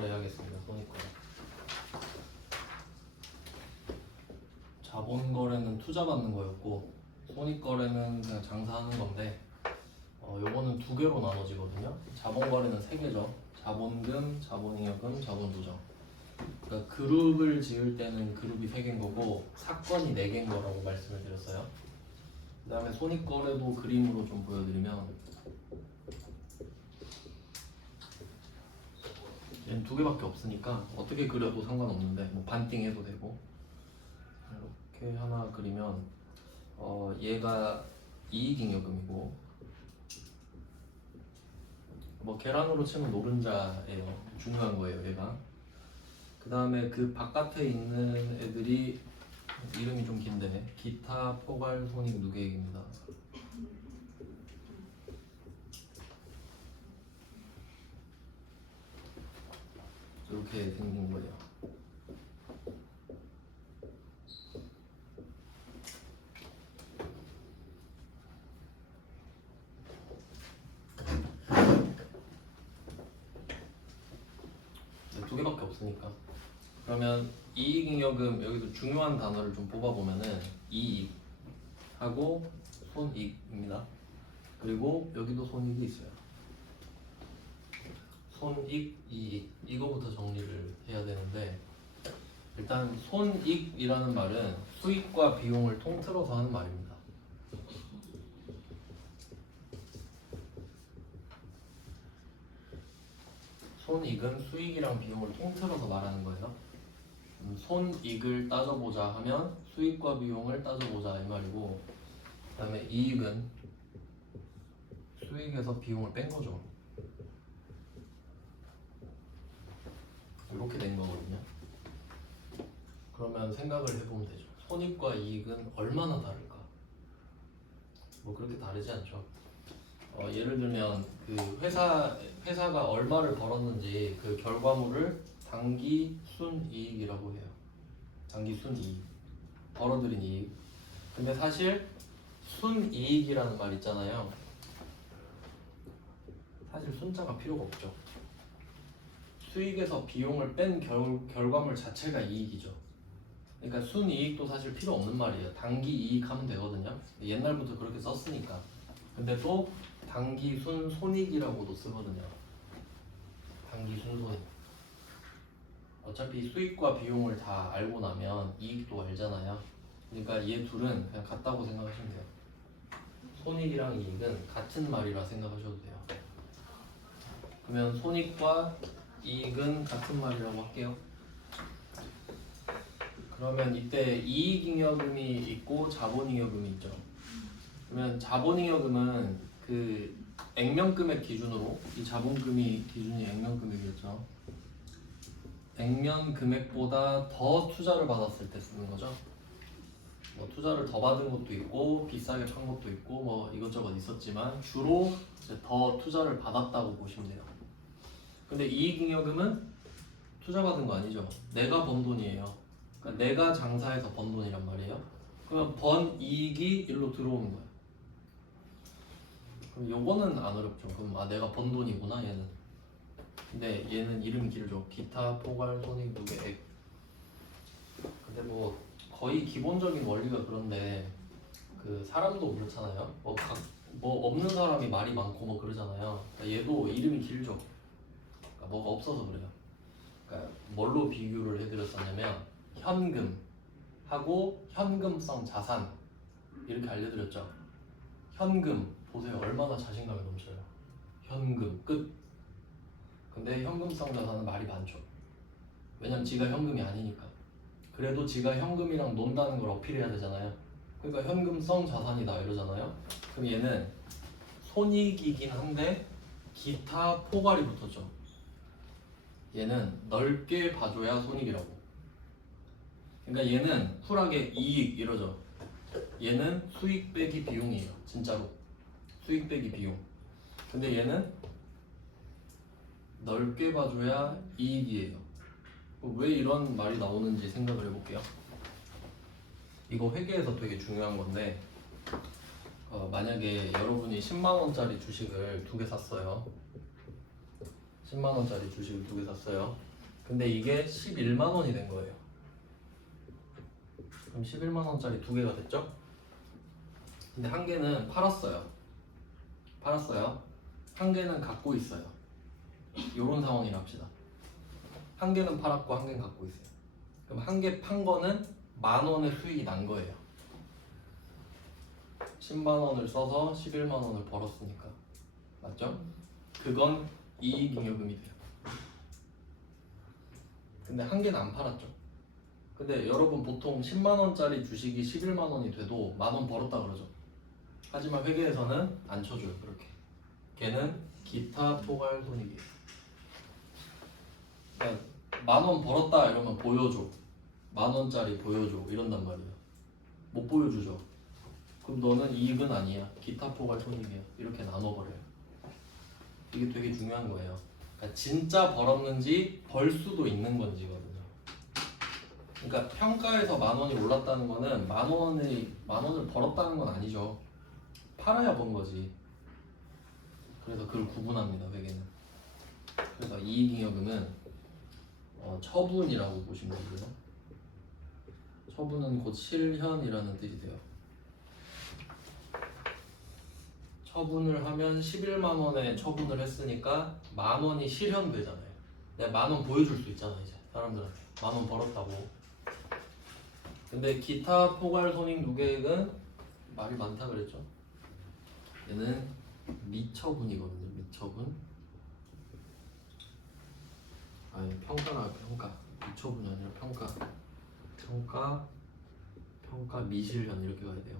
손익거래 해야겠습니다. 손익거래. 자본거래는 투자받는 거였고 손익거래는 그냥 장사하는 건데 요거는 두 개로 나눠지거든요. 자본거래는 세 개죠. 자본금, 자본잉여금, 자본조정. 그러니까 그룹을 지을 때는 그룹이 세 개인 거고 사건이 네 개인 거라고 말씀을 드렸어요. 그 다음에 손익거래도 그림으로 좀 보여드리면 얘는 두 개밖에 없으니까 어떻게 그려도 상관없는데 뭐 반띵해도 되고 이렇게 하나 그리면 얘가 이익잉여금이고 뭐 계란으로 치면 노른자예요. 중요한 거예요 얘가. 그 다음에 그 바깥에 있는 애들이 이름이 좀 긴데 기타 포괄 손익 누계액입니다. 이렇게 생긴 거예요. 두 개밖에 없으니까. 그러면 이익잉여금 여기서 중요한 단어를 좀 뽑아보면은 이익하고 손익입니다. 그리고 여기도 손익이 있어요. 손익, 이익 이거부터 정리를 해야 되는데 일단 손익이라는 말은 수익과 비용을 통틀어서 하는 말입니다. 손익은 수익이랑 비용을 통틀어서 말하는 거예요. 손익을 따져보자 하면 수익과 비용을 따져보자 이 말이고 그 다음에 이익은 수익에서 비용을 뺀 거죠. 이렇게 된 거거든요. 그러면 생각을 해보면 되죠. 손익과 이익은 얼마나 다를까? 뭐 그렇게 다르지 않죠. 예를 들면 그 회사가 얼마를 벌었는지 그 결과물을 당기 순이익이라고 해요. 당기 순이익, 벌어들인 이익. 근데 사실 순이익이라는 말 있잖아요. 사실 순자가 필요가 없죠. 수익에서 비용을 뺀 결과물 자체가 이익이죠. 그러니까 순이익도 사실 필요 없는 말이에요. 당기 이익 하면 되거든요. 옛날부터 그렇게 썼으니까. 근데 또 당기 손익이라고도 쓰거든요. 당기 손익. 어차피 수익과 비용을 다 알고 나면 이익도 알잖아요. 그러니까 얘 둘은 그냥 같다고 생각하시면 돼요. 손익이랑 이익은 같은 말이라 생각하셔도 돼요. 그러면 손익과 이익은 같은 말이라고 할게요. 그러면 이때 이익잉여금이 있고 자본잉여금이 있죠. 그러면 자본잉여금은 그 액면금액 기준으로 이 자본금이 기준이 액면금액이었죠. 액면금액보다 더 투자를 받았을 때 쓰는 거죠. 뭐 투자를 더 받은 것도 있고 비싸게 판 것도 있고 뭐 이것저것 있었지만 주로 이제 더 투자를 받았다고 보시면 돼요. 근데 이익잉여금은 투자받은 거 아니죠. 내가 번 돈이에요. 그러니까 내가 장사해서 번 돈이란 말이에요. 그러면 번 이익이 일로 들어오는 거예요. 그럼 요거는 안 어렵죠. 그럼 내가 번 돈이구나 얘는. 근데 얘는 이름이 길죠. 기타 포괄 손익 누계액. 근데 뭐 거의 기본적인 원리가 그런데 그 사람도 그렇잖아요. 뭐 없는 사람이 말이 많고 뭐 그러잖아요. 그러니까 얘도 이름이 길죠. 그러니까 뭐가 없어서 그래요. 그러니까 뭘로 비교를 해드렸었냐면 현금하고 현금성 자산 이렇게 알려드렸죠. 현금 보세요. 얼마나 자신감이 넘쳐요. 현금 끝. 근데 현금성 자산은 말이 많죠. 왜냐면 지가 현금이 아니니까. 그래도 지가 현금이랑 논다는 걸 어필해야 되잖아요. 그러니까 현금성 자산이다 이러잖아요. 그럼 얘는 손익이긴 한데 기타 포괄이 붙었죠. 얘는 넓게 봐줘야 손익이라고. 그러니까 얘는 쿨하게 이익 이러죠. 얘는 수익 빼기 비용이에요. 진짜로 수익 빼기 비용. 근데 얘는 넓게 봐줘야 이익이에요. 왜 이런 말이 나오는지 생각을 해볼게요. 이거 회계에서 되게 중요한 건데 만약에 여러분이 10만원짜리 주식을 2개 샀어요. 10만원짜리 주식을 2개 샀어요. 근데 이게 11만 원이 된 거예요. 그럼 11만 원짜리 두 개가 됐죠? 근데 한 개는 팔았어요. 한 개는 갖고 있어요. 이런 상황이라 합시다. 한 개는 팔았고 한 개는 갖고 있어요. 그럼 한 개 판 거는 10,000원의 수익이 난 거예요. 10만 원을 써서 11만 원을 벌었으니까. 맞죠? 그건 이익잉여금이 돼요. 근데 한 개는 안 팔았죠. 근데 여러분 보통 10만 원짜리 주식이 11만 원이 돼도 10,000원 벌었다 그러죠. 하지만 회계에서는 안 쳐줘요. 그렇게. 걔는 기타 포괄 손익이에요. 그러니까 10,000원 벌었다 이러면 보여줘. 10,000원짜리 보여줘 이런단 말이에요. 못 보여주죠. 그럼 너는 이익은 아니야. 기타 포괄 손익이야. 이렇게 나눠버려요. 이게 되게 중요한 거예요. 그러니까 진짜 벌었는지 벌 수도 있는 건지거든요. 그러니까 평가에서 10,000원이 올랐다는 거는 10,000원을 벌었다는 건 아니죠. 팔아야 번 거지. 그래서 그걸 구분합니다. 회계는. 그래서 이익잉여금은 처분이라고 보시면 되고요. 처분은 곧 실현이라는 뜻이 돼요. 처분을 하면 11만 원에 처분을 했으니까 10,000원이 실현되잖아요. 내가 10,000원 보여줄 수 있잖아 이제 사람들한테 10,000원 벌었다고. 근데 기타 포괄 손익 누계액은 말이 많다 그랬죠. 얘는 미처분이거든요. 미처분. 아니 평가가 평가. 미처분이 아니라 평가. 평가 미실현 이렇게 가야 돼요.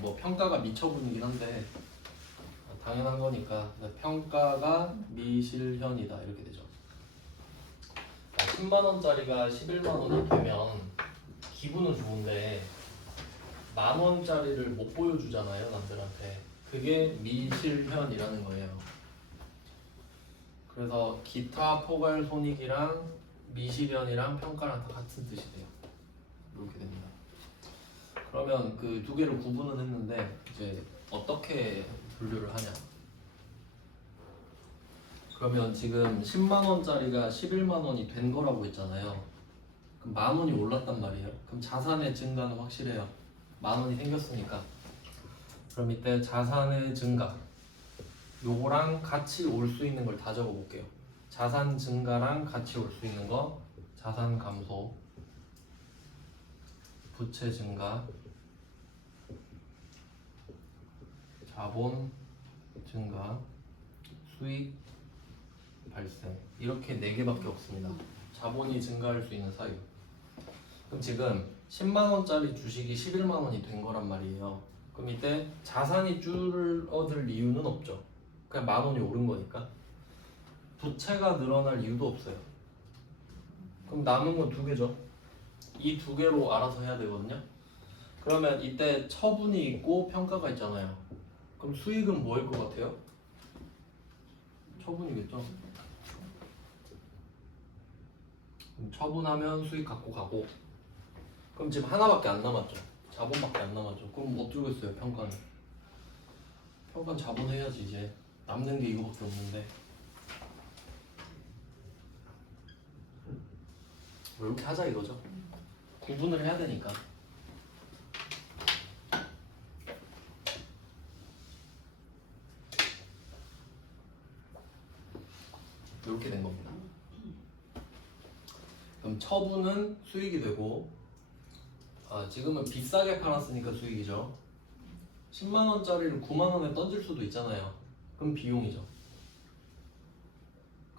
뭐 평가가 미처분이긴 한데 당연한 거니까 평가가 미실현이다 이렇게 되죠. 10만 원짜리가 11만 원이 되면 기분은 좋은데 10,000원짜리를 못 보여주잖아요 남들한테. 그게 미실현이라는 거예요. 그래서 기타 포괄 손익이랑 미실현이랑 평가랑 다 같은 뜻이 돼요. 이렇게 됩니다. 그러면 그 두 개를 구분은 했는데 이제 어떻게 분류를 하냐? 그러면 지금 10만 원짜리가 11만 원이 된 거라고 했잖아요. 그럼 10,000원이 올랐단 말이에요. 그럼 자산의 증가는 확실해요. 10,000원이 생겼으니까. 그럼 이때 자산의 증가 요거랑 같이 올 수 있는 걸 다 적어 볼게요. 자산 증가랑 같이 올 수 있는 거 자산 감소, 부채 증가, 자본 증가, 수익 발생. 이렇게 4개밖에 없습니다. 자본이 증가할 수 있는 사유. 그럼 지금 10만 원짜리 주식이 11만 원이 된 거란 말이에요. 그럼 이때 자산이 줄어들 이유는 없죠. 그냥 10,000원이 오른 거니까. 부채가 늘어날 이유도 없어요. 그럼 남은 건 두 개죠. 이 두 개로 알아서 해야 되거든요. 그러면 이때 처분이 있고 평가가 있잖아요. 그럼 수익은 뭐일 것 같아요? 처분이겠죠. 그럼 처분하면 수익 갖고 가고. 그럼 지금 하나밖에 안 남았죠. 자본밖에 안 남았죠. 그럼 뭐 어쩌겠어요 평가는. 평가는 자본해야지 이제. 남는 게 이거밖에 없는데. 뭐 이렇게 하자 이거죠. 구분을 해야 되니까. 이렇게 된 겁니다. 그럼 처분은 수익이 되고, 지금은 비싸게 팔았으니까 수익이죠. 10만 원짜리를 9만 원에 던질 수도 있잖아요. 그럼 비용이죠.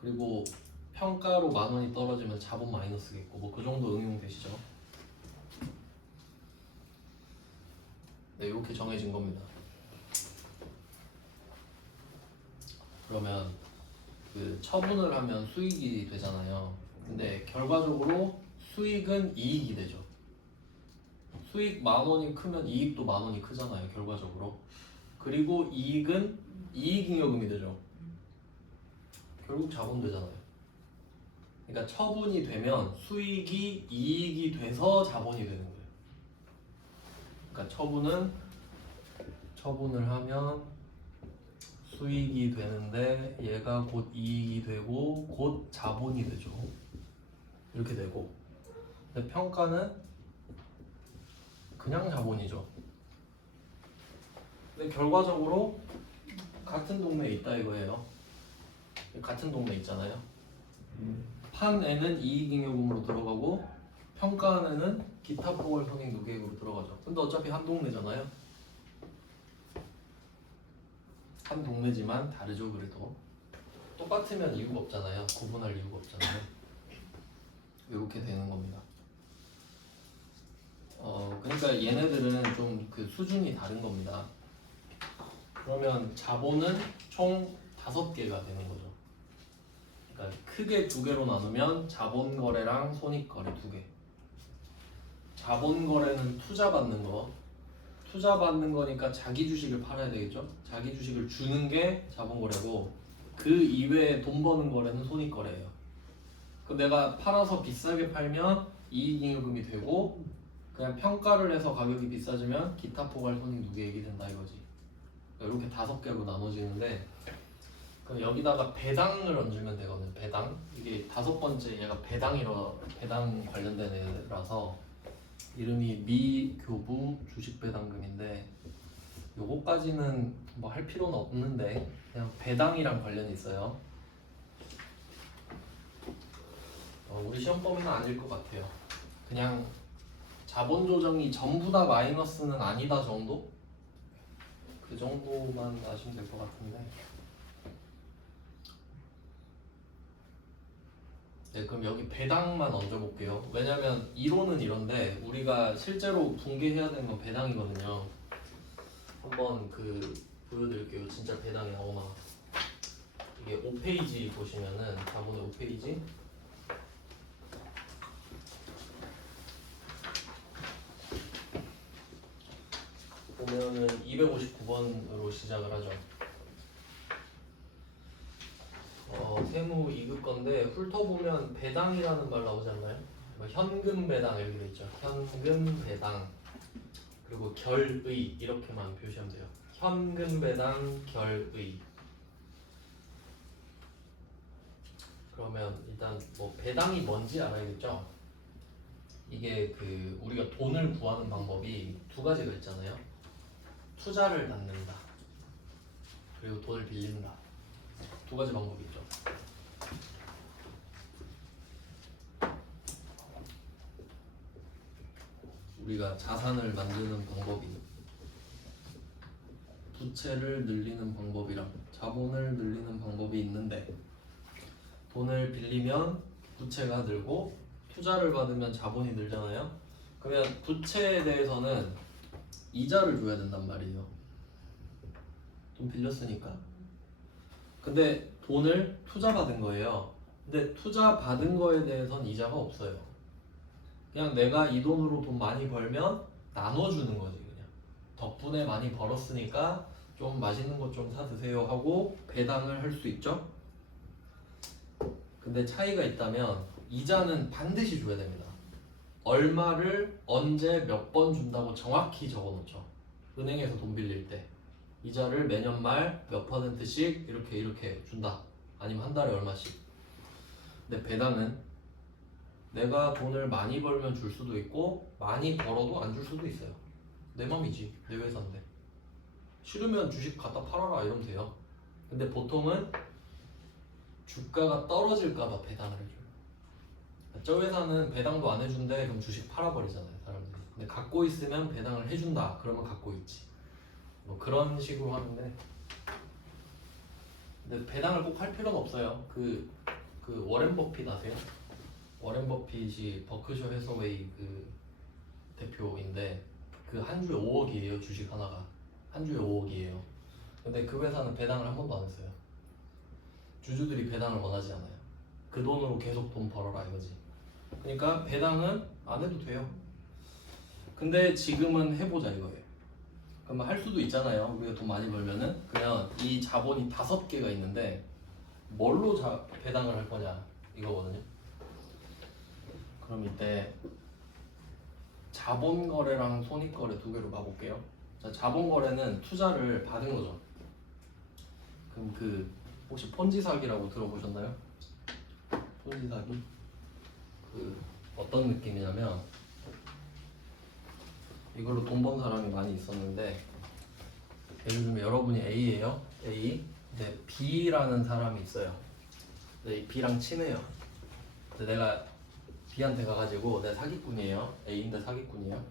그리고 평가로 10,000원이 떨어지면 자본 마이너스겠고, 뭐 그 정도 응용되시죠? 네, 이렇게 정해진 겁니다. 그러면 그 처분을 하면 수익이 되잖아요. 근데 결과적으로 수익은 이익이 되죠. 수익 10,000원이 크면 이익도 10,000원이 크잖아요. 결과적으로. 그리고 이익은 이익잉여금이 되죠. 결국 자본 되잖아요. 그러니까 처분이 되면 수익이 이익이 돼서 자본이 되는 거예요. 그러니까 처분을 하면 수익이 되는데 얘가 곧 이익이 되고 곧 자본이 되죠. 이렇게 되고. 근데 평가는 그냥 자본이죠. 근데 결과적으로 같은 동네에 있다 이거예요. 같은 동네에 있잖아요. 판에는 이익잉여금으로 들어가고 평가에는 기타 포괄 선행 누계액으로 들어가죠. 근데 어차피 한 동네잖아요. 한 동네지만 다르죠. 그래도 똑같으면 이유가 없잖아요. 구분할 이유가 없잖아요. 이렇게 되는 겁니다. 그러니까 얘네들은 좀 그 수준이 다른 겁니다. 그러면 자본은 총 5개가 되는 거죠. 그러니까 크게 2개로 나누면 자본거래랑 손익거래 2개. 자본거래는 투자받는 거. 투자받는 거니까 자기 주식을 팔아야 되겠죠. 자기 주식을 주는 게 자본거래고 그 이외에 돈 버는 거래는 손익거래예요. 그 내가 팔아서 비싸게 팔면 이익잉여금이 되고 그냥 평가를 해서 가격이 비싸지면 기타 포괄 손익 누계액이 된다 이거지. 이렇게 5개로 나눠지는데 그럼 여기다가 배당을 얹으면 되거든. 배당. 이게 5번째 얘가 배당 관련된 애라서 이름이 미교부 주식배당금인데 요거까지는 뭐 할 필요는 없는데 그냥 배당이랑 관련이 있어요. 우리 시험 범위는 아닐 것 같아요. 그냥 자본 조정이 전부 다 마이너스는 아니다 정도? 그 정도만 아시면 될 것 같은데. 네, 그럼 여기 배당만 얹어볼게요. 왜냐면 이론은 이런데 우리가 실제로 붕괴해야 되는 건 배당이거든요. 한번 보여드릴게요. 진짜 배당이 나오나. 이게 5페이지 보시면은 자본의 5페이지 보면은 259번으로 시작을 하죠. 세무 2급 건데 훑어보면 배당이라는 말 나오지 않나요? 뭐 현금 배당 이렇게 돼 있죠. 현금 배당 그리고 결의 이렇게만 표시하면 돼요. 현금 배당 결의. 그러면 일단 뭐 배당이 뭔지 알아야겠죠? 이게 우리가 돈을 구하는 방법이 2가지가 있잖아요. 투자를 받는다. 그리고 돈을 빌린다. 2가지 방법이 있죠. 우리가 자산을 만드는 방법이 부채를 늘리는 방법이랑 자본을 늘리는 방법이 있는데 돈을 빌리면 부채가 늘고 투자를 받으면 자본이 늘잖아요. 그러면 부채에 대해서는 이자를 줘야 된단 말이에요. 돈 빌렸으니까. 근데 돈을 투자 받은 거예요. 근데 투자 받은 거에 대해서는 이자가 없어요. 그냥 내가 이 돈으로 돈 많이 벌면 나눠주는 거지. 그냥 덕분에 많이 벌었으니까 좀 맛있는 것 좀 사 드세요 하고 배당을 할 수 있죠. 근데 차이가 있다면 이자는 반드시 줘야 됩니다. 얼마를 언제 몇 번 준다고 정확히 적어놓죠. 은행에서 돈 빌릴 때 이자를 매년 말 몇 %씩 이렇게 준다. 아니면 한 달에 얼마씩. 근데 배당은 내가 돈을 많이 벌면 줄 수도 있고 많이 벌어도 안 줄 수도 있어요. 내 맘이지. 내 회사인데. 싫으면 주식 갖다 팔아라 이러면 돼요. 근데 보통은 주가가 떨어질까봐 배당을 해줘요. 저 회사는 배당도 안 해준대. 그럼 주식 팔아버리잖아요, 사람들이. 근데 갖고 있으면 배당을 해준다. 그러면 갖고 있지. 뭐 그런 식으로 하는데. 근데 배당을 꼭 할 필요는 없어요. 워렌 버핏 아세요? 워렌 버핏이 버크셔 해서웨이 대표인데 한 주에 5억이에요. 주식 하나가 한 주에 5억이에요. 근데 그 회사는 배당을 한 번도 안 했어요. 주주들이 배당을 원하지 않아요. 그 돈으로 계속 돈 벌어라 이거지. 그러니까 배당은 안 해도 돼요. 근데 지금은 해보자 이거예요. 그러면 할 수도 있잖아요. 우리가 돈 많이 벌면은 그냥 이 자본이 5개가 있는데 뭘로 배당을 할 거냐 이거거든요. 그럼 이때 자본거래랑 손익거래 2개로 봐볼게요. 자, 자본거래는 투자를 받은 거죠. 그럼 그 혹시 폰지 사기라고 들어보셨나요? 폰지 사기? 그 어떤 느낌이냐면 이걸로 돈 번 사람이 많이 있었는데 예를 들면 여러분이 A예요. A. 근데 B라는 사람이 있어요. 근데 이 B랑 친해요. 근데 내가 B한테 가가지고 내가 사기꾼이에요. A인데 사기꾼이에요.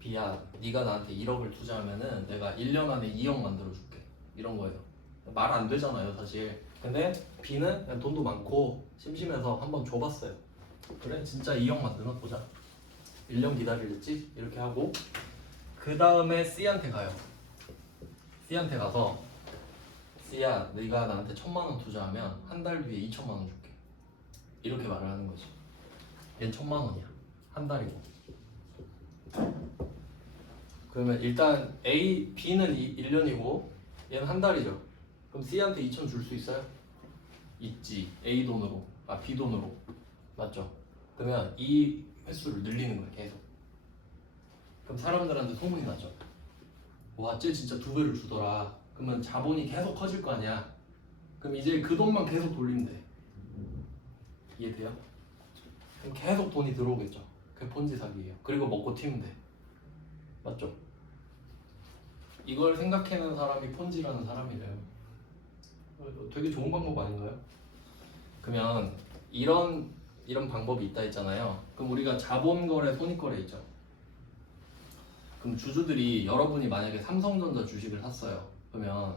B야, 네가 나한테 1억을 투자하면은 내가 1년 안에 2억 만들어줄게. 이런 거예요. 말 안 되잖아요, 사실. 근데 B는 그냥 돈도 많고 심심해서 한번 줘봤어요. 그래, 진짜 2억 만드나 보자. 1년 기다리랬지? 이렇게 하고 그 다음에 C한테 가요. C한테 가서 C야, 네가 나한테 1,000만 원 투자하면 한 달 뒤에 2천만 원 줄게. 이렇게 말을 하는 거지. 얘는 1,000만 원이야. 한 달이고. 그러면 일단 B는 1년이고 얘는 한 달이죠. 그럼 C한테 2천 줄 수 있어요? 있지. A 돈으로. B 돈으로. 맞죠? 그러면 이 횟수를 늘리는 거야, 계속. 그럼 사람들한테 소문이 나죠. 와, 쟤 진짜 2배를 주더라. 그러면 자본이 계속 커질 거 아니야. 그럼 이제 그 돈만 계속 돌리면 돼. 이해돼요? 그럼 계속 돈이 들어오겠죠. 그게 폰지 사기예요. 그리고 먹고 튀면 돼. 맞죠? 이걸 생각해낸 사람이 폰지라는 사람이래요. 되게 좋은 방법 아닌가요? 그러면 이런 방법이 있다 했잖아요. 그럼 우리가 자본거래, 손익거래 있죠. 그럼 주주들이 여러분이 만약에 삼성전자 주식을 샀어요. 그러면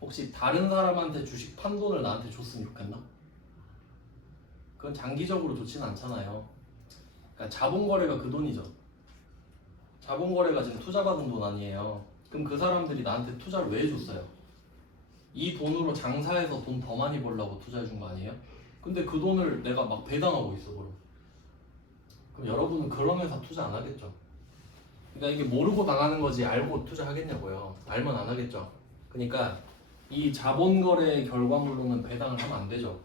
혹시 다른 사람한테 주식 판 돈을 나한테 줬으면 좋겠나? 그건 장기적으로 좋지는 않잖아요. 그러니까 자본거래가 그 돈이죠. 자본거래가 지금 투자받은 돈 아니에요. 그럼 그 사람들이 나한테 투자를 왜 해줬어요? 이 돈으로 장사해서 돈 더 많이 벌려고 투자해준 거 아니에요? 근데 그 돈을 내가 막 배당하고 있어, 그럼 여러분은 그런 회사 투자 안 하겠죠? 그러니까 이게 모르고 당하는 거지 알고 투자하겠냐고요. 알면 안 하겠죠. 그러니까 이 자본거래의 결과물로는 배당을 하면 안 되죠.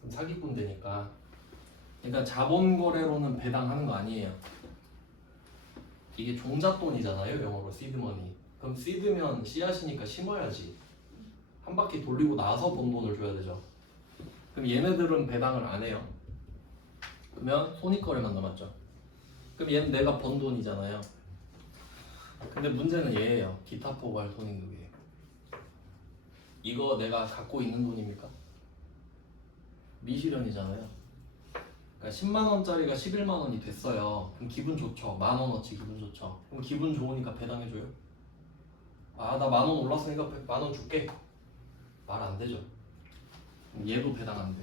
그럼 사기꾼 되니까. 그러니까 자본거래로는 배당하는 거 아니에요. 이게 종잣돈이잖아요, 영어로 시드머니. 그럼 시드면 씨앗이니까 심어야지. 한 바퀴 돌리고 나서 번 돈을 줘야 되죠. 그럼 얘네들은 배당을 안 해요. 그러면 손익거래만 남았죠. 그럼 얘는 내가 번 돈이잖아요. 근데 문제는 얘예요. 기타 포괄 손익률이에요. 이거 내가 갖고 있는 돈입니까? 미실현이잖아요. 그러니까 10만 원짜리가 11만 원이 됐어요. 그럼 기분 좋죠. 10,000원어치 기분 좋죠. 그럼 기분 좋으니까 배당해줘요? 나 10,000원 올랐으니까 100만 원 줄게. 말 안 되죠. 그럼 얘도 배당 안 돼.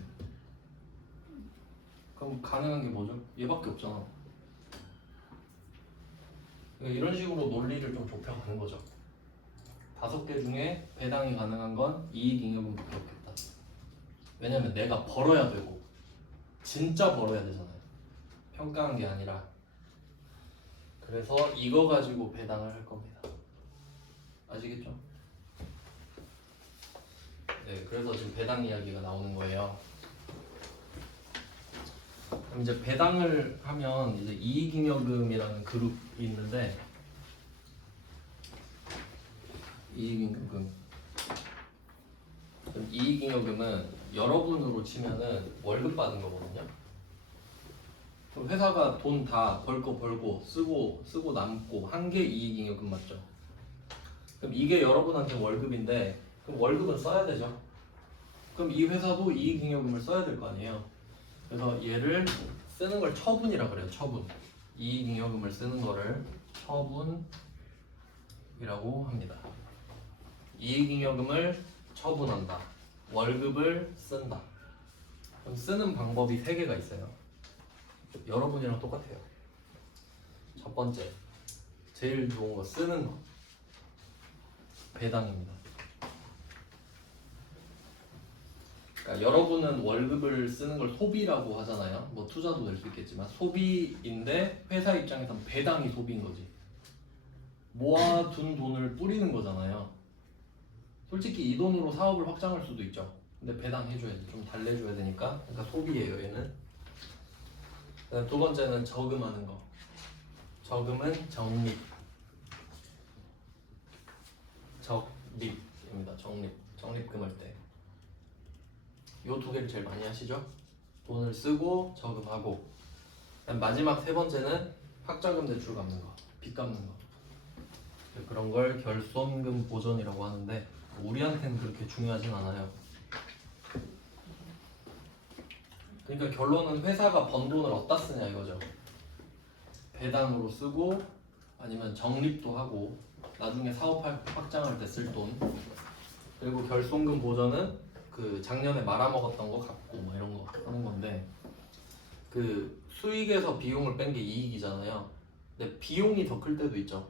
그럼 가능한 게 뭐죠? 얘밖에 없잖아. 그러니까 이런 식으로 논리를 좀 좁혀가는 거죠. 5개 중에 배당이 가능한 건 이익잉여금밖에 없겠다. 왜냐면 내가 벌어야 되고 진짜 벌어야 되잖아요. 평가한 게 아니라. 그래서 이거 가지고 배당을 할 겁니다. 아시겠죠? 네, 그래서 지금 배당 이야기가 나오는 거예요. 그럼 이제 배당을 하면 이제 이익잉여금이라는 그룹이 있는데 이익잉여금. 이익잉여금은 여러분으로 치면은 월급 받은 거거든요. 그럼 회사가 돈 다 벌 거 벌고 쓰고 남고 한 게 이익잉여금 맞죠? 그럼 이게 여러분한테 월급인데 그럼 월급은 써야 되죠. 그럼 이 회사도 이익잉여금을 써야 될 거 아니에요. 그래서 얘를 쓰는 걸 처분이라 그래요. 처분. 이익잉여금을 쓰는 거를 처분이라고 합니다. 이익잉여금을 처분한다. 월급을 쓴다. 그럼 쓰는 방법이 3개가 있어요. 여러분이랑 똑같아요. 첫 번째, 제일 좋은 거 쓰는 거. 배당입니다. 그러니까 여러분은 월급을 쓰는 걸 소비라고 하잖아요. 뭐 투자도 될 수 있겠지만 소비인데 회사 입장에서는 배당이 소비인 거지. 모아둔 돈을 뿌리는 거잖아요. 솔직히 이 돈으로 사업을 확장할 수도 있죠. 근데 배당해줘야지. 좀 달래줘야 되니까. 그러니까 소비예요, 얘는. 두 번째는 저금하는 거. 저금은 적립. 적립. 적립입니다. 적립금 할 때. 요 두 개를 제일 많이 하시죠? 돈을 쓰고 저금하고. 마지막 세 번째는 확정금 대출 갚는 거, 빚 갚는 거. 그런 걸 결손금 보전이라고 하는데 우리한테는 그렇게 중요하진 않아요. 그러니까 결론은 회사가 번 돈을 어디다 쓰냐 이거죠. 배당으로 쓰고 아니면 적립도 하고 나중에 사업 확장할 때 쓸 돈. 그리고 결손금 보전은 그 작년에 말아먹었던 거 갚고 뭐 이런 거 하는 건데, 그 수익에서 비용을 뺀 게 이익이잖아요. 근데 비용이 더 클 때도 있죠.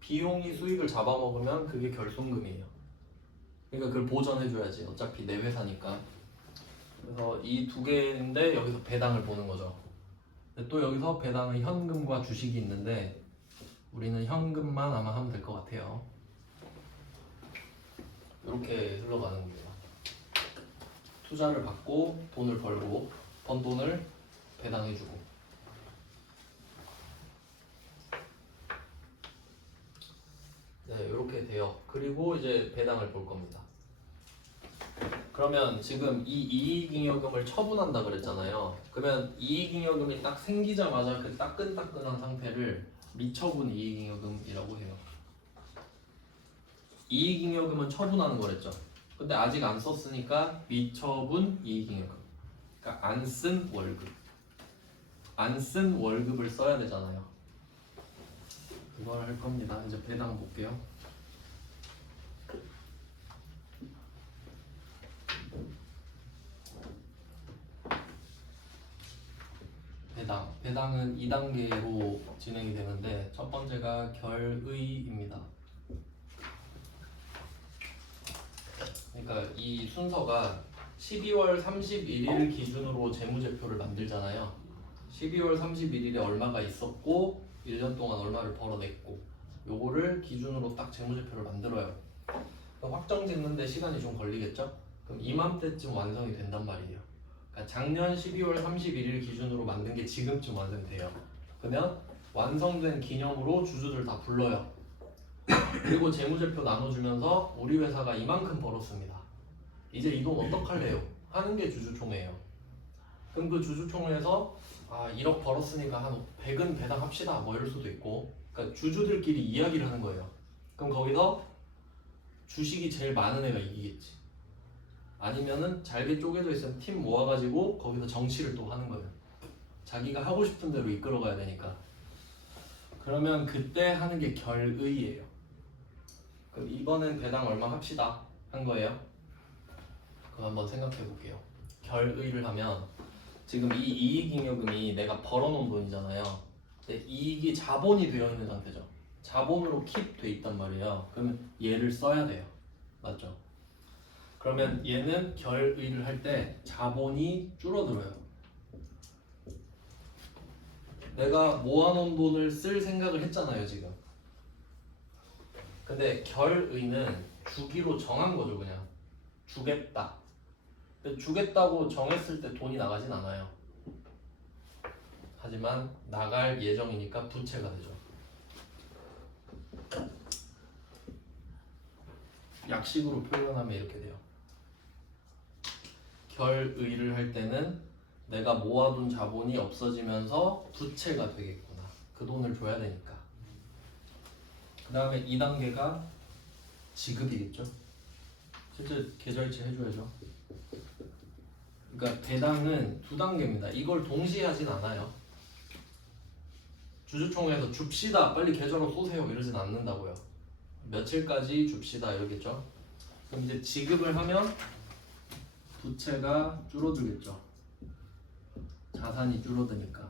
비용이 수익을 잡아먹으면 그게 결손금이에요. 그러니까 그걸 보전해줘야지. 어차피 내 회사니까. 그래서 이 두 개인데 여기서 배당을 보는 거죠. 근데 또 여기서 배당은 현금과 주식이 있는데 우리는 현금만 아마 하면 될 것 같아요. 이렇게 흘러가는 겁니다. 투자를 받고 돈을 벌고 번 돈을 배당해주고. 네, 이렇게 돼요. 그리고 이제 배당을 볼 겁니다. 그러면 지금 이 이익잉여금을 처분한다 그랬잖아요. 그러면 이익잉여금이 딱 생기자마자 그 따끈따끈한 상태를 미처분 이익잉여금이라고 해요. 이익잉여금은 처분하는 거랬죠. 근데 아직 안 썼으니까 미처분 이익잉여금. 그러니까 안 쓴 월급. 안 쓴 월급을 써야 되잖아요. 그걸 할 겁니다. 이제 배당 볼게요. 배당은 2단계로 진행이 되는데 첫 번째가 결의입니다. 그러니까 이 순서가 12월 31일 기준으로 재무제표를 만들잖아요. 12월 31일에 얼마가 있었고 1년 동안 얼마를 벌어냈고 요거를 기준으로 딱 재무제표를 만들어요. 확정 짓는데 시간이 좀 걸리겠죠? 그럼 이맘때쯤 완성이 된단 말이에요. 그러니까 작년 12월 31일 기준으로 만든 게 지금쯤 완성이 돼요. 그러면 완성된 기념으로 주주들 다 불러요. 그리고 재무제표 나눠주면서 우리 회사가 이만큼 벌었습니다. 이제 이 돈 어떡할래요? 하는 게 주주총회예요. 그럼 그 주주총회에서 1억 벌었으니까 한 100은 배당합시다 뭐 이럴 수도 있고, 그러니까 주주들끼리 이야기를 하는 거예요. 그럼 거기서 주식이 제일 많은 애가 이기겠지. 아니면은 잘게 쪼개져 있으면 팀 모아가지고 거기서 정치를 또 하는 거예요. 자기가 하고 싶은 대로 이끌어가야 되니까. 그러면 그때 하는 게 결의예요. 그럼 이번엔 배당 얼마 합시다 한 거예요. 그럼 한번 생각해 볼게요. 결의를 하면 지금 이 이익잉여금이 내가 벌어놓은 돈이잖아요. 근데 이익이 자본이 되어 있는 상태죠. 자본으로 킵돼 있단 말이에요. 그러면 얘를 써야 돼요. 맞죠? 그러면 얘는 결의를 할 때 자본이 줄어들어요. 내가 모아놓은 돈을 쓸 생각을 했잖아요 지금. 근데 결의는 주기로 정한 거죠. 그냥 주겠다. 근데 주겠다고 정했을 때 돈이 나가진 않아요. 하지만 나갈 예정이니까 부채가 되죠. 약식으로 표현하면 이렇게 돼요. 결의를 할 때는 내가 모아둔 자본이 없어지면서 부채가 되겠구나. 그 돈을 줘야 되니까. 그 다음에 2단계가 지급이겠죠. 실제 계좌이체 해줘야죠. 그러니까 배당은 2단계입니다. 이걸 동시에 하진 않아요. 주주총회에서 줍시다 빨리 계좌로 쏘세요 이러진 않는다고요. 며칠까지 줍시다 이러겠죠. 그럼 이제 지급을 하면 부채가 줄어들겠죠. 자산이 줄어드니까.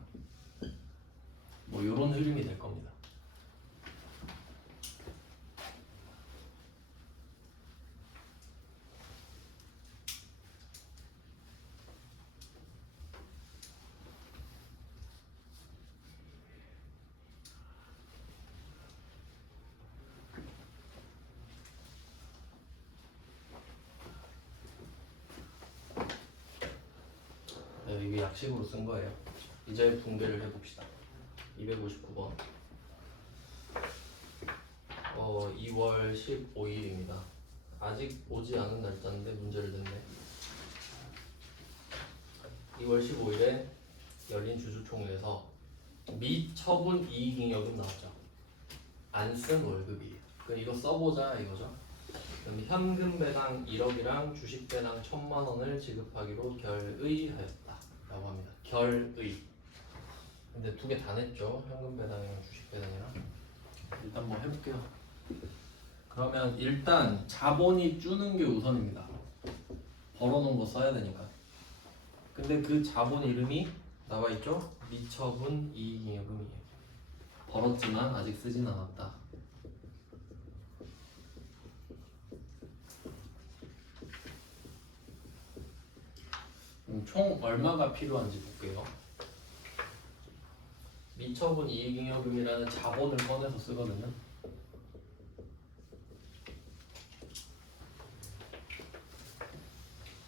뭐 이런 흐름이 될 겁니다. 네, 이게 약식으로 쓴 거예요. 이제 분배를 해봅시다. 259번. 2월 15일입니다. 아직 오지 않은 날짜인데 문제를 냈네. 2월 15일에 열린 주주총회에서 미처분 이익잉여금 나왔죠. 안 쓴 월급이에요. 그럼 이거 써보자 이거죠. 그럼 현금 배당 1억이랑 주식 배당 1,000만 원을 지급하기로 결의하였다 라고 합니다. 결의. 근데 두 개 다 냈죠. 현금 배당이랑 주식 배당이랑. 일단 뭐 해볼게요. 그러면 일단 자본이 주는 게 우선입니다. 벌어놓은 거 써야 되니까. 근데 그 자본 이름이 나와 있죠? 미처분 이익잉여금이에요. 벌었지만 아직 쓰진 않았다. 총 얼마가 필요한지 볼게요. 미처분 이익잉여금이라는 자본을 꺼내서 쓰거든요.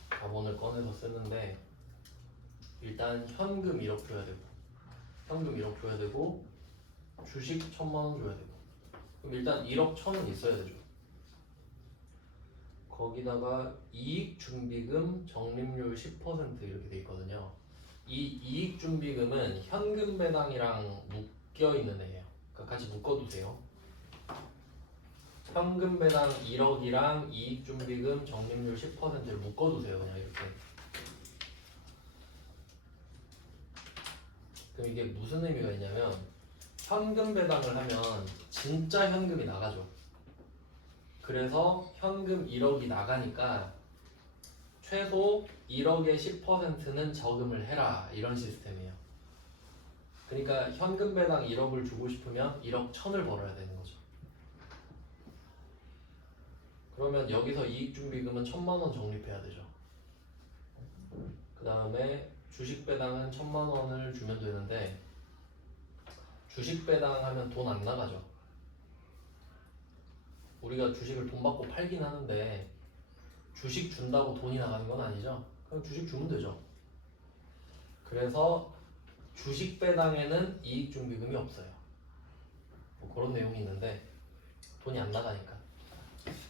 자본을 꺼내서 쓰는데 일단 현금 1억 줘야 되고 현금 1억 줘야 되고 주식 1,000만 원 줘야 되고 그럼 일단 1억 1,000은 있어야 되죠. 거기다가 이익준비금 적립률 10% 이렇게 돼 있거든요. 이 이익준비금은 현금 배당이랑 묶여 있는 애예요. 그러니까 같이 묶어두세요. 현금 배당 1억이랑 이익준비금 적립률 10%를 묶어두세요. 그냥 이렇게. 그럼 이게 무슨 의미가 있냐면 현금 배당을 하면 진짜 현금이 나가죠. 그래서 현금 1억이 나가니까 최소 1억의 10%는 저금을 해라 이런 시스템이에요. 그러니까 현금 배당 1억을 주고 싶으면 1억 1,000을 벌어야 되는 거죠. 그러면 여기서 이익준비금은 1,000만 원 적립해야 되죠. 그 다음에 주식 배당은 1,000만 원을 주면 되는데 주식 배당 하면 돈 안 나가죠. 우리가 주식을 돈 받고 팔긴 하는데 주식 준다고 돈이 나가는 건 아니죠. 그냥 주식 주면 되죠. 그래서 주식 배당에는 이익준비금이 없어요. 뭐 그런 내용이 있는데 돈이 안 나가니까.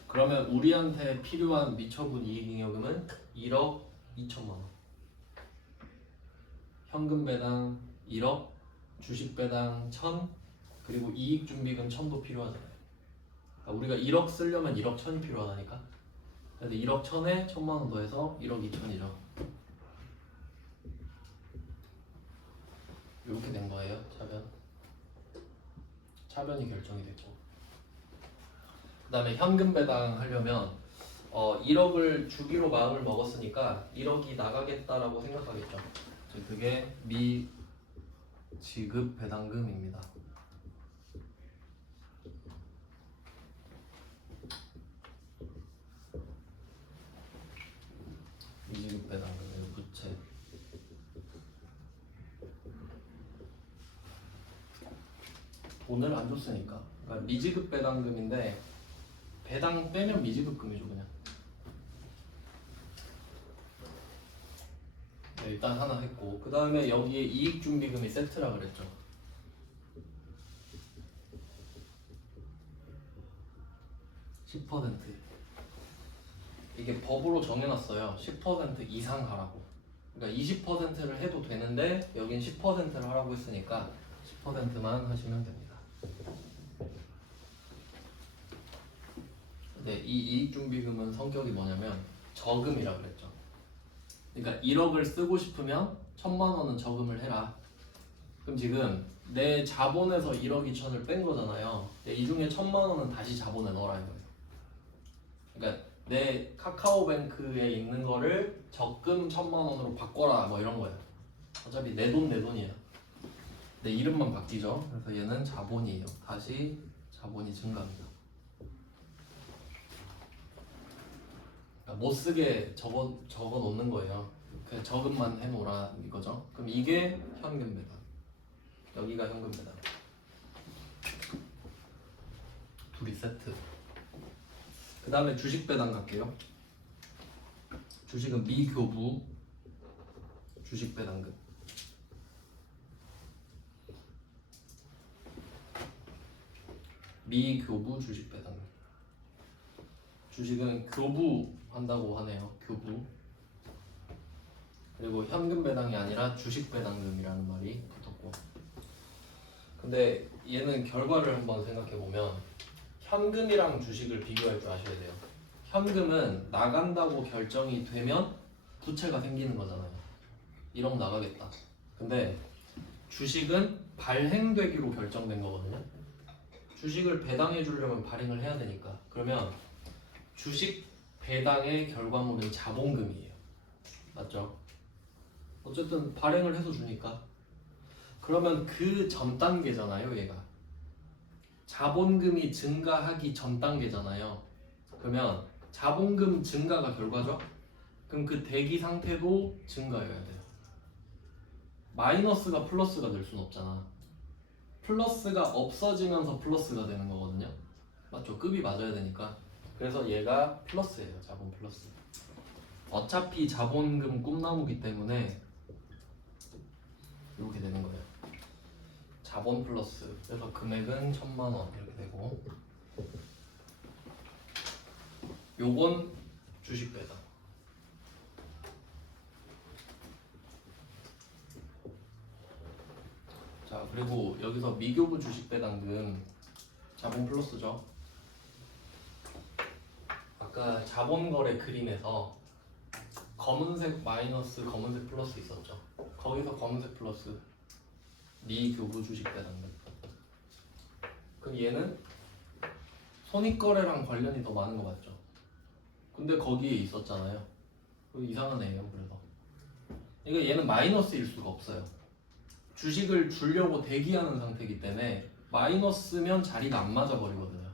그러면 우리한테 필요한 미처분 이익잉여금은 1억 2천만 원. 현금 배당 1억, 주식 배당 1,000, 그리고 이익준비금 1,000도 필요하잖아요. 그러니까 우리가 1억 쓰려면 1억 1,000이 필요하다니까. 그래서 1억 1,000에 1,000만 원 더해서 1억 2천이죠. 이렇게 된 거예요. 차변이 결정이 됐고. 그 다음에 현금 배당 하려면 1억을 주기로 마음을 먹었으니까 1억이 나가겠다라고 생각하겠죠. 그게 미지급 배당금입니다. 미지급 배당금 부채. 돈을 안 줬으니까. 그러니까 미지급 배당금인데 배당 빼면 미지급금이죠 그냥. 네, 일단 하나 했고 그 다음에 여기에 이익준비금이 세트라 그랬죠. 이게 법으로 정해놨어요. 10% 이상 하라고. 그러니까 20%를 해도 되는데 여긴 10%를 하라고 했으니까 10%만 하시면 됩니다. 근데 이 이익준비금은 성격이 뭐냐면 저금이라 그랬죠. 그러니까 1억을 쓰고 싶으면 1,000만 원은 저금을 해라. 그럼 지금 내 자본에서 1억 2천을 뺀 거잖아요. 이 중에 1,000만 원은 다시 자본에 넣으라는 거예요. 그러니까 내 카카오뱅크에 있는 거를 적금 1,000만 원으로 바꿔라 뭐 이런 거예요. 어차피 내 돈이에요. 내 이름만 바뀌죠. 그래서 얘는 자본이에요. 다시 자본이 증가합니다. 그러니까 못 쓰게 적어 놓는 거예요. 그냥 저금만 해놓으라 이거죠. 그럼 이게 현금 배당. 여기가 현금 배당. 둘이 세트. 그 다음에 주식 배당 갈게요. 주식은 미교부 주식 배당금. 미교부 주식 배당금. 주식은 교부한다고 하네요. 교부. 그리고 현금 배당이 아니라 주식 배당금이라는 말이 붙었고. 근데 얘는 결과를 한번 생각해 보면 현금이랑 주식을 비교할 줄 아셔야 돼요. 현금은 나간다고 결정이 되면 부채가 생기는 거잖아요. 1억 나가겠다. 근데 주식은 발행되기로 결정된 거거든요. 주식을 배당해 주려면 발행을 해야 되니까. 그러면 주식 배당의 결과물은 자본금이에요. 맞죠? 어쨌든 발행을 해서 주니까. 그러면 그 전 단계잖아요, 얘가. 자본금이 증가하기 전 단계잖아요. 그러면 자본금 증가가 결과죠? 그럼 그 대기 상태도 증가해야 돼요. 마이너스가 플러스가 될 수는 없잖아. 플러스가 없어지면서 플러스가 되는 거거든요. 맞죠? 급이 맞아야 되니까. 그래서 얘가 플러스예요. 자본 플러스. 어차피 자본금 꿈나무기 때문에 이렇게 되는 거예요. 자본 플러스. 그래서 금액은 1,000만 원 이렇게 되고, 요건 주식 배당. 자, 그리고 여기서 미교부 주식 배당금 자본 플러스죠. 아까 자본거래 그림에서 검은색 마이너스 검은색 플러스 있었죠. 거기서 검은색 플러스 미교부 주식 배당금. 그럼 얘는 손익거래랑 관련이 더 많은 거 맞죠? 근데 거기에 있었잖아요. 이상한 애예요. 그래서 그러니까 얘는 마이너스일 수가 없어요. 주식을 주려고 대기하는 상태이기 때문에 마이너스면 자리가 안 맞아 버리거든요.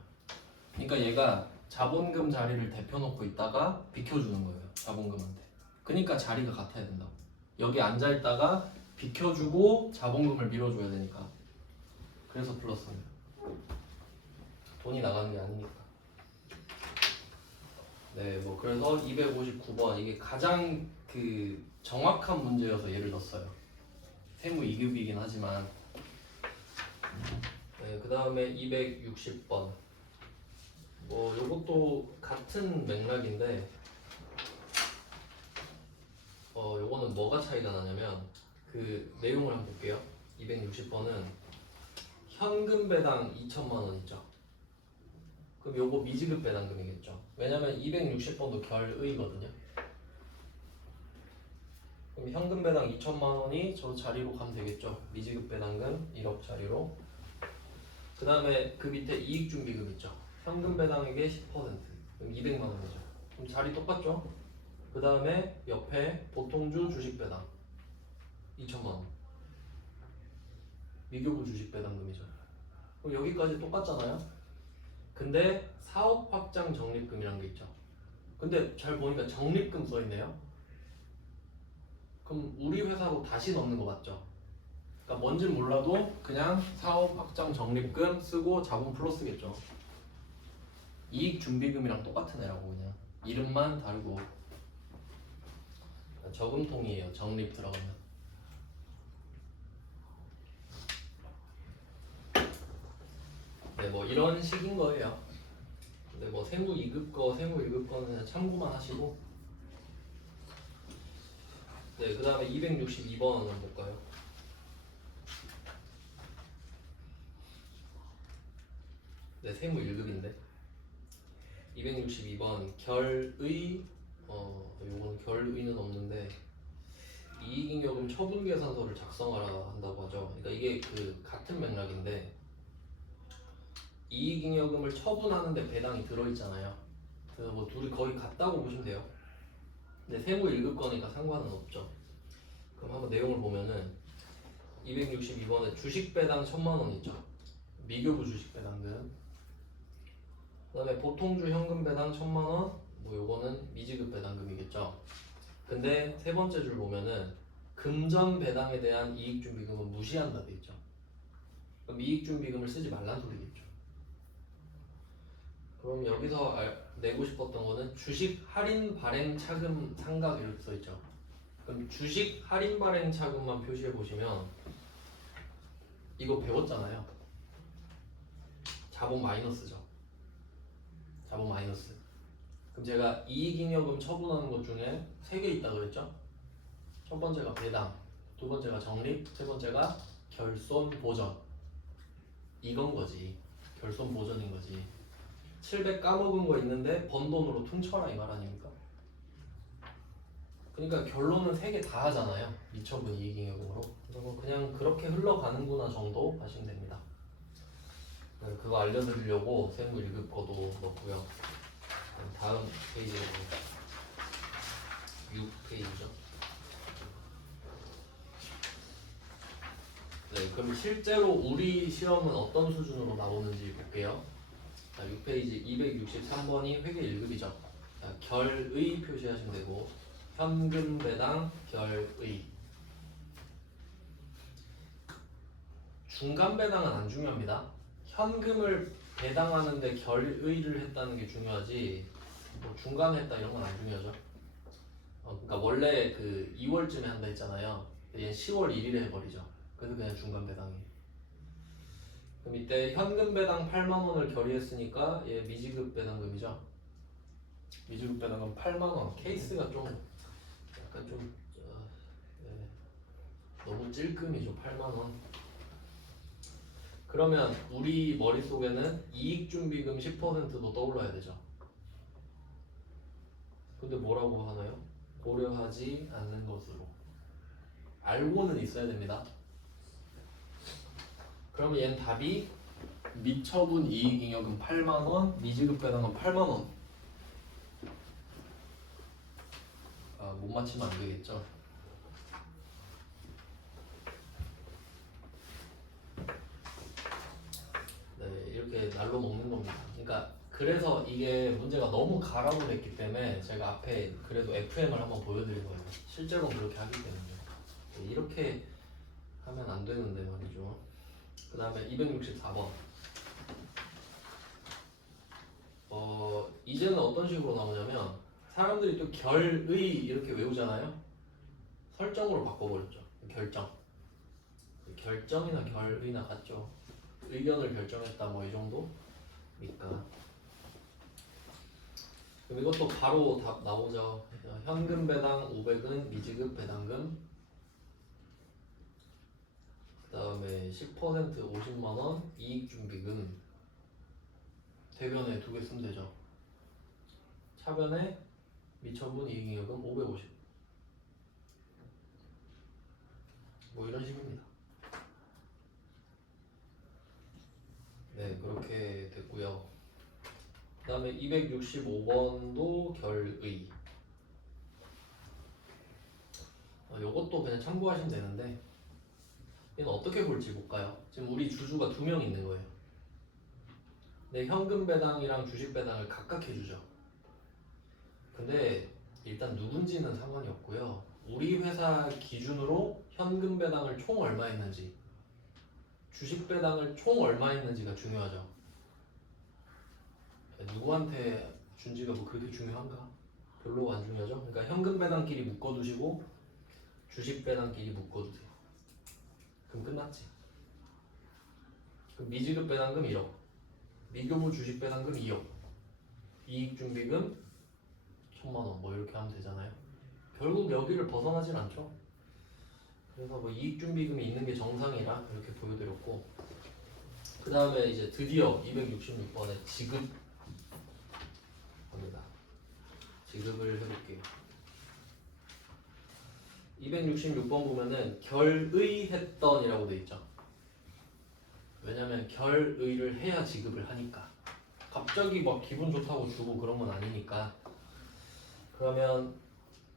그러니까 얘가 자본금 자리를 대표놓고 있다가 비켜주는 거예요. 자본금한테. 그러니까 자리가 같아야 된다고. 여기 앉아있다가 비켜주고 자본금을 밀어줘야 되니까. 그래서 플러스입니다. 돈이 나가는 게 아니니까. 네, 뭐 그래서 259번 이게 가장 그 정확한 문제여서 예를 넣었어요. 세무 2급이긴 하지만. 네, 그 다음에 260번. 뭐 요것도 같은 맥락인데, 요거는 뭐가 차이가 나냐면 그 내용을 한번 볼게요. 260번은 현금 배당 2천만 원 있죠. 그럼 요거 미지급 배당금이겠죠. 왜냐면 260번도 결의거든요. 그럼 현금 배당 2천만 원이 저 자리로 가면 되겠죠. 미지급 배당금 1억 자리로. 그 다음에 그 밑에 이익준비금 있죠. 현금 배당액의 10%. 그럼 200만 원이죠. 그럼 자리 똑같죠. 그 다음에 옆에 보통주 주식 배당 2천만 원. 미교부 주식 배당금이죠. 그럼 여기까지 똑같잖아요. 근데 사업 확장 적립금이란 게 있죠. 근데 잘 보니까 적립금 써있네요. 그럼 우리 회사로 다시 넣는 거 맞죠? 그러니까 뭔진 몰라도 그냥 사업 확장 적립금 쓰고 자본 플러스겠죠. 이익 준비금이랑 똑같은 애라고 그냥 이름만 다르고. 저금통이에요. 적립 들어가면. 네, 뭐 이런 식인 거예요. 근데 뭐 세무 2급 거, 세무 1급 거는 그냥 참고만 하시고. 네, 그 다음에 262번 한번 볼까요? 네, 세무 1급인데 262번 결의, 요건 결의는 없는데 이익잉여금 처분계산서를 작성하라 한다고 하죠. 그러니까 이게 그 같은 맥락인데 이익잉여금을 처분하는데 배당이 들어있잖아요. 그래서 뭐 둘이 거의 같다고 보시면 돼요. 근데 세무 1급 거니까 상관은 없죠. 그럼 한번 내용을 보면은 262번에 주식 배당 1,000만 원 있죠. 미교부 주식 배당금. 그 다음에 보통주 현금 배당 1,000만 원. 뭐 요거는 미지급 배당금이겠죠. 근데 세 번째 줄 보면은 금전 배당에 대한 이익 준비금은 무시한다 돼 있죠. 그럼 이익 준비금을 쓰지 말란 소리겠죠. 그럼 여기서 내고 싶었던 거는 주식 할인 발행 차금 상각 이렇게 써 있죠. 그럼 주식 할인 발행 차금만 표시해 보시면 이거 배웠잖아요. 자본 마이너스죠. 자본 마이너스. 그럼 제가 이익잉여금 처분하는 것 중에 3개 있다고 그랬죠? 첫 번째가 배당, 두 번째가 적립, 세 번째가 결손 보전. 이건 거지. 결손 보전인 거지. 700 까먹은 거 있는데 번 돈으로 퉁쳐라 이 말 아닙니까? 그러니까 결론은 3개 다 하잖아요. 미처분 이익잉여금으로. 그래서 그냥 그렇게 흘러가는구나 정도 하시면 됩니다. 네, 그거 알려드리려고 세무 1급 거도 넣고요. 다음 페이지로 6페이지죠. 네, 그럼 실제로 우리 시험은 어떤 수준으로 나오는지 볼게요. 자, 6페이지 263번이 회계 1급이죠. 자, 결의 표시하시면 되고 현금 배당 결의. 중간 배당은 안 중요합니다. 현금을 배당하는데 결의를 했다는 게 중요하지 뭐 중간에 했다 이런 건 안 중요하죠. 그러니까 원래 그 2월쯤에 한다 했잖아요. 얘는 10월 1일에 해버리죠. 그래서 그냥 중간 배당이에요. 그럼 이때 현금 배당 8만 원을 결의했으니까 얘 미지급 배당금이죠. 미지급 배당금 8만 원. 케이스가 좀 약간 좀 네, 너무 찔끔이죠. 8만 원. 그러면 우리 머릿속에는 이익준비금 10%도 떠올라야 되죠. 근데 뭐라고 하나요? 고려하지 않는 것으로. 알고는 있어야 됩니다. 그러면 얘는 답이 미처분 이익잉여금 8만원, 미지급 배당금 8만원. 못 맞히면 안 되겠죠. 네, 이렇게 날로 먹는 겁니다. 그러니까 그래서 이게 문제가 너무 가라고 됐기 때문에 제가 앞에 그래도 FM을 한번 보여드린 거예요. 실제로는 그렇게 하기 때문에. 네, 이렇게 하면 안 되는데 말이죠. 그 다음에 264번. 이제는 어떤 식으로 나오냐면 사람들이 또 결의 이렇게 외우잖아요. 설정으로 바꿔버렸죠. 결정. 결정이나 결의나 같죠. 의견을 결정했다 뭐 이 정도니까. 그럼 이것도 바로 답 나오죠. 현금 배당 500은 미지급 배당금. 그 다음에 10% 50만원 이익준비금. 대변에 2개 쓰면 되죠. 차변에 미처분 이익잉여금 550. 뭐 이런 식입니다. 네, 그렇게 됐고요. 그 다음에 265번도 결의. 요것도 그냥 참고하시면 되는데 얘는 어떻게 볼지 볼까요? 지금 우리 주주가 2명 있는 거예요. 네, 현금 배당이랑 주식 배당을 각각 해주죠. 근데 일단 누군지는 상관이 없고요. 우리 회사 기준으로 현금 배당을 총 얼마 했는지, 주식 배당을 총 얼마 했는지가 중요하죠. 누구한테 준지가 뭐 그렇게 중요한가? 별로 안 중요하죠. 그러니까 현금 배당끼리 묶어두시고 주식 배당끼리 묶어두세요. 그럼 끝났지. 그럼 미지급 배당금 1억, 미교부 주식 배당금 2억, 이익준비금 1000만원 뭐 이렇게 하면 되잖아요. 결국 여기를 벗어나진 않죠. 그래서 뭐 이익준비금이 있는 게 정상이라 이렇게 보여드렸고, 그 다음에 이제 드디어 266번에 지급 합니다. 지급을 해볼게요. 266번 보면은 결의했던이라고 돼 있죠. 왜냐면 결의를 해야 지급을 하니까. 갑자기 막 기분 좋다고 주고 그런 건 아니니까. 그러면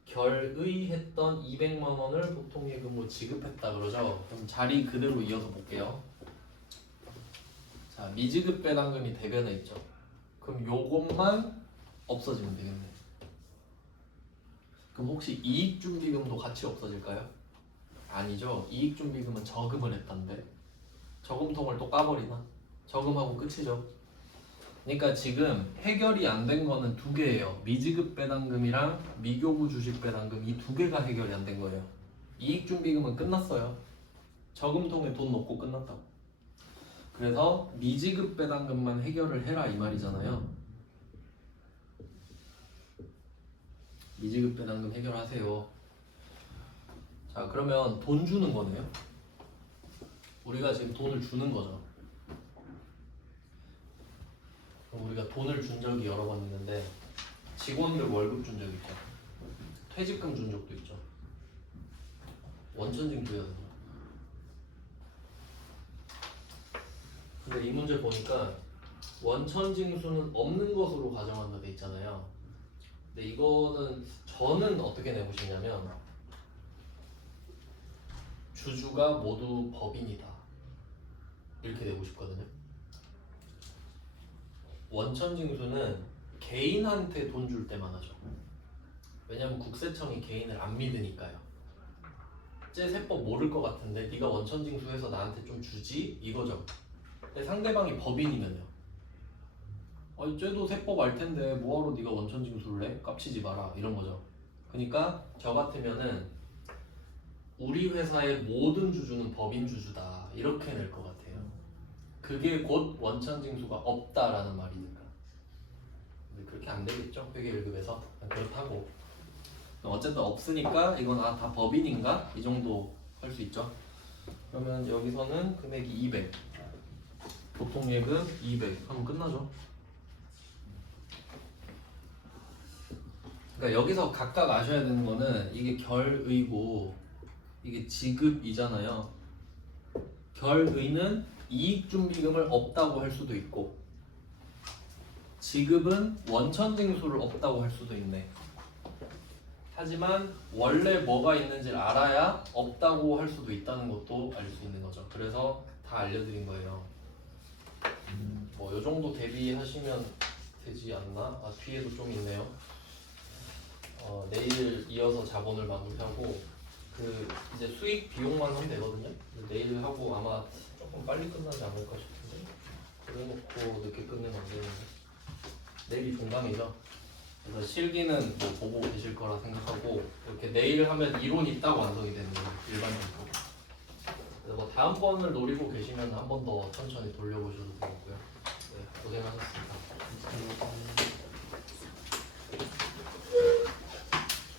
결의했던 200만 원을 보통예금으로 지급했다 그러죠. 그럼 자리 그대로 이어서 볼게요. 자, 미지급 배당금이 대변에 있죠. 그럼 요것만 없어지면 되겠네. 그럼 혹시 이익준비금도 같이 없어질까요? 아니죠. 이익준비금은 저금을 했던데 저금통을 또 까버리나? 저금하고 끝이죠. 그러니까 지금 해결이 안 된 거는 2개예요. 미지급 배당금이랑 미교부 주식 배당금 이 2개가 해결이 안 된 거예요. 이익준비금은 끝났어요. 저금통에 돈 넣고 끝났다고. 그래서 미지급 배당금만 해결을 해라 이 말이잖아요. 미지급 배당금 해결하세요. 자, 그러면 돈 주는 거네요. 우리가 지금 돈을 주는 거죠. 그럼 우리가 돈을 준 적이 여러 번 있는데 직원들 월급 준 적 있죠. 퇴직금 준 적도 있죠. 원천징수였어요. 근데 이 문제 보니까 원천징수는 없는 것으로 가정한다 돼 있잖아요. 근데 이거는 저는 어떻게 내고 싶냐면 주주가 모두 법인이다 이렇게 내고 싶거든요. 원천징수는 개인한테 돈 줄 때만 하죠. 왜냐면 국세청이 개인을 안 믿으니까요. 쟤 세법 모를 것 같은데 네가 원천징수해서 나한테 좀 주지? 이거죠. 근데 상대방이 법인이면요. 쟤도 세법 알 텐데 뭐하러 네가 원천징수를 해? 깝치지 마라 이런 거죠. 그러니까 저 같으면은 우리 회사의 모든 주주는 법인 주주다 이렇게 낼 것 같아요. 그게 곧 원천징수가 없다라는 말이니까. 근데 그렇게 안 되겠죠? 회계 1급에서 그렇다고. 어쨌든 없으니까 이건 다 법인인가? 이 정도 할 수 있죠. 그러면 여기서는 금액이 200, 보통 예금 200 하면 끝나죠. 그러니까 여기서 각각 아셔야 되는 거는 이게 결의고 이게 지급이잖아요. 결의는 이익준비금을 없다고 할 수도 있고 지급은 원천징수를 없다고 할 수도 있네. 하지만 원래 뭐가 있는지를 알아야 없다고 할 수도 있다는 것도 알 수 있는 거죠. 그래서 다 알려드린 거예요. 뭐 요 정도 대비하시면 되지 않나? 뒤에도 좀 있네요. 내일 이어서 자본을 마무리하고 이제 수익 비용만 하면 되거든요. 내일 하고 아마 조금 빨리 끝나지 않을까 싶은데 그래놓고 늦게 끝내면 안 되는데 내일이 종강이죠. 그래서 실기는 뭐 보고 계실 거라 생각하고 이렇게 내일 하면 이론 있다고 완성이 되는 거예요. 일반적으로. 그래서 뭐 다음번을 노리고 계시면 한 번 더 천천히 돌려보셔도 되겠고요. 네, 고생하셨습니다.